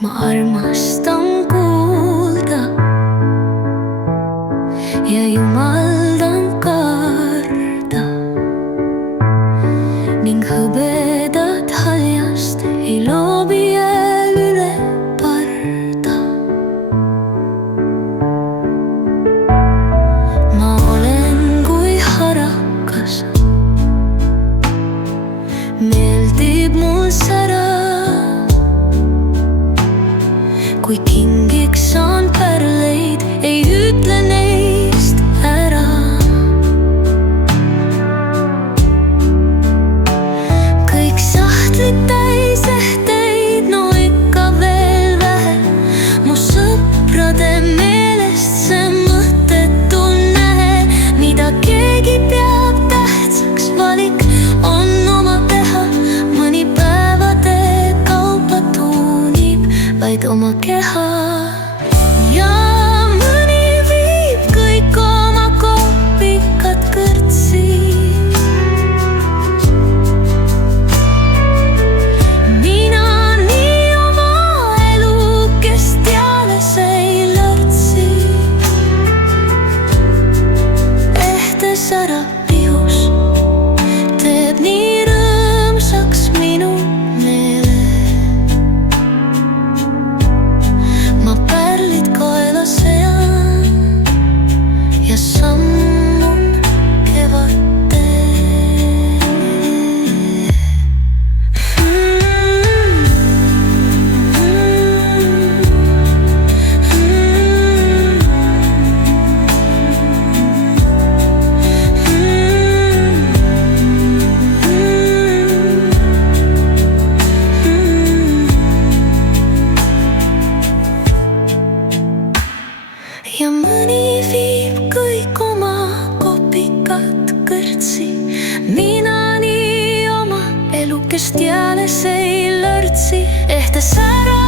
ma armastan kuulda ja jumaldan karda ning hõbedat haljast ei loobi jääl üle parda. Ma olen kui harakas, meeldib mul sära, kui kingiks saan pärleid, ei ütle neist ära. Kõik sahtlid täis ehteid, no ikka veel vähe. Mu sõprade meelest see mõttetu nähe, mida keegi peab tähtsaks, valik on oma teha. Mõni päevade kaupa tuunib vaid oma keha ja mõni viib kõik oma kopikad kõrtsi. Mina nii oma elukest jääles ei lörtsi. Ehtes ära pihus teeb nii rõõmsaks minu meele. Ma pärlid kaela sean ja sammun kevadtee. Ja mõni viib kõik oma kopikad kõrtsi. Mina nii oma elukest jääles ei lörtsi. Ehtes ära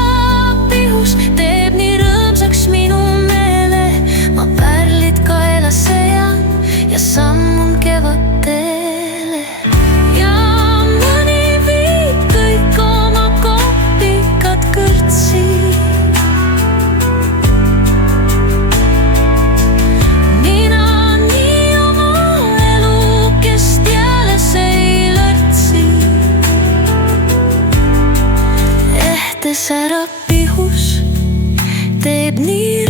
pihus teeb nii rõõmsaks minu meele. Ma pärlid kaela sean ja sammun kevadteele. Ja mõni viib kõik oma kopikad kõrtsi. Ehtes ära pihus teeb nii